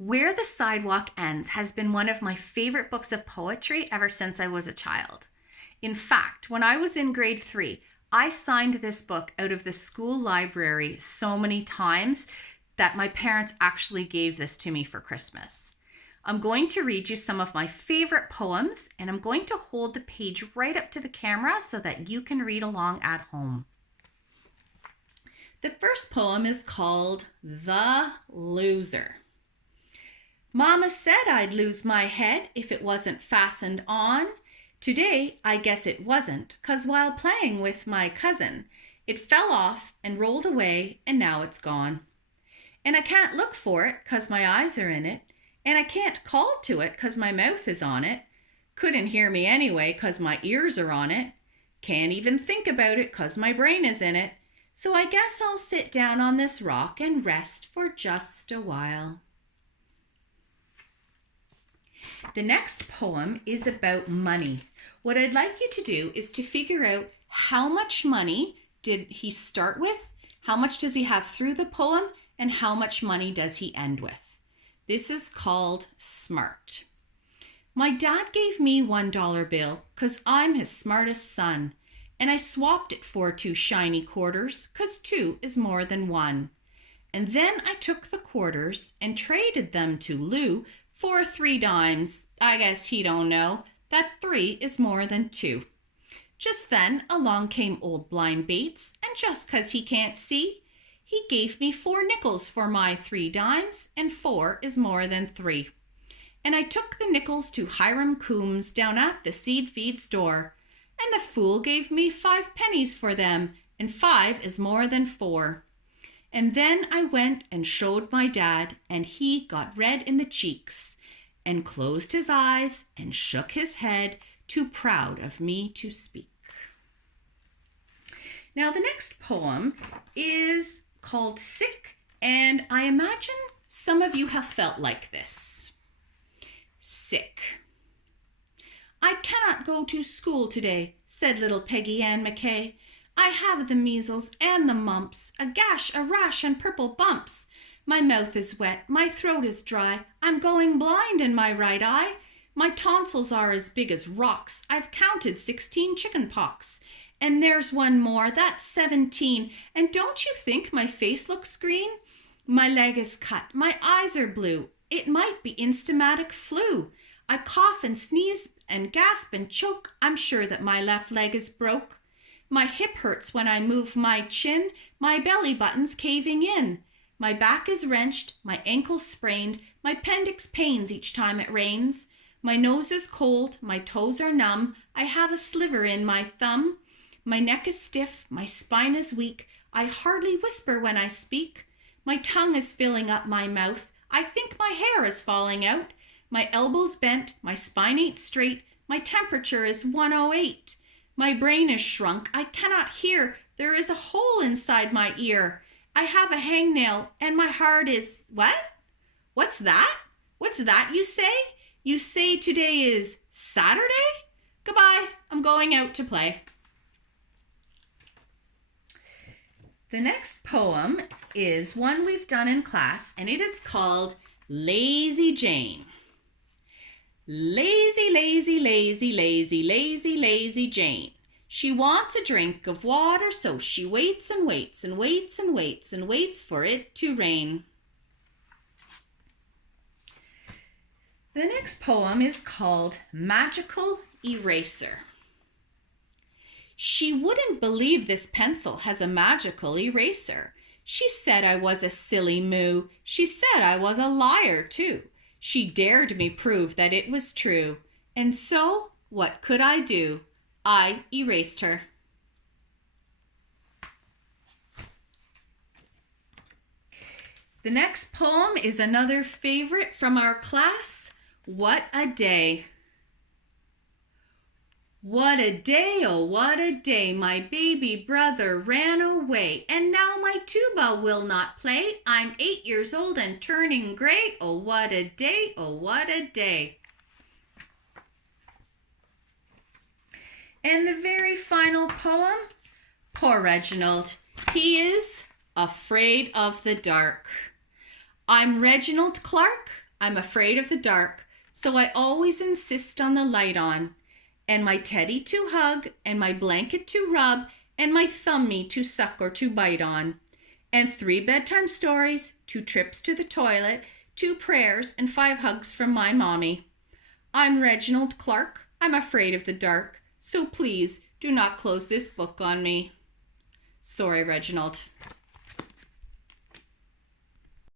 Where the Sidewalk Ends has been one of my favorite books of poetry ever since I was a child. In fact, when I was in grade 3, I signed this book out of the school library so many times that my parents actually gave this to me for Christmas. I'm going to read you some of my favorite poems, and I'm going to hold the page right up to the camera so that you can read along at home. The first poem is called The Loser. Mama said I'd lose my head if it wasn't fastened on. Today, I guess it wasn't, 'cause while playing with my cousin, it fell off and rolled away, and now it's gone. And I can't look for it 'cause my eyes are in it, and I can't call to it 'cause my mouth is on it. Couldn't hear me anyway 'cause my ears are on it. Can't even think about it 'cause my brain is in it. So I guess I'll sit down on this rock and rest for just a while. The next poem is about money. What I'd like you to do is to figure out how much money did he start with, how much does he have through the poem, and how much money does he end with. This is called SMART. My dad gave me $1 bill 'cause I'm his smartest son, and I swapped it for 2 shiny quarters 'cause 2 is more than 1. And then I took the quarters and traded them to Lou for 3 dimes. I guess he don't know that 3 is more than 2. Just then along came old blind Bates, and just 'cause he can't see, he gave me 4 nickels for my 3 dimes, and 4 is more than 3. And I took the nickels to Hiram Coombs down at the seed feed store, and the fool gave me 5 pennies for them, and 5 is more than 4. And then I went and showed my dad, and he got red in the cheeks and closed his eyes and shook his head, too proud of me to speak. Now the next poem is called Sick, and I imagine some of you have felt like this. Sick. I cannot go to school today, said little Peggy Ann McKay. I have the measles and the mumps, a gash, a rash, and purple bumps. My mouth is wet, my throat is dry, I'm going blind in my right eye. My tonsils are as big as rocks, I've counted 16 chicken pox. And there's one more, that's 17. And don't you think my face looks green? My leg is cut, my eyes are blue. It might be instamatic flu. I cough and sneeze and gasp and choke. I'm sure that my left leg is broke. My hip hurts when I move my chin, my belly button's caving in. My back is wrenched, my ankle's sprained, my appendix pains each time it rains. My nose is cold, my toes are numb, I have a sliver in my thumb. My neck is stiff, my spine is weak, I hardly whisper when I speak. My tongue is filling up my mouth, I think my hair is falling out. My elbow's bent, my spine ain't straight, my temperature is 108. My brain is shrunk, I cannot hear, there is a hole inside my ear. I have a hangnail, and my heart is... What? What's that? What's that you say? You say today is Saturday? Goodbye, I'm going out to play. The next poem is one we've done in class, and it is called Lazy Jane. Lazy, lazy, lazy, lazy, lazy, lazy Jane. She wants a drink of water, so she waits and waits and waits and waits and waits for it to rain. The next poem is called Magical Eraser. She wouldn't believe this pencil has a magical eraser. She said I was a silly moo. She said I was a liar too. She dared me prove that it was true. And so, what could I do? I erased her. The next poem is another favorite from our class. What a day. What a day, oh what a day, my baby brother ran away, and now my tuba will not play. I'm 8 years old and turning gray, oh what a day, oh what a day. And the very final poem, poor Reginald, he is afraid of the dark. I'm Reginald Clark, I'm afraid of the dark, so I always insist on the light on. And my teddy to hug, and my blanket to rub, and my thumbie to suck or to bite on. And 3 bedtime stories, 2 trips to the toilet, 2 prayers, and 5 hugs from my mommy. I'm Reginald Clark. I'm afraid of the dark, so please do not close this book on me. Sorry, Reginald.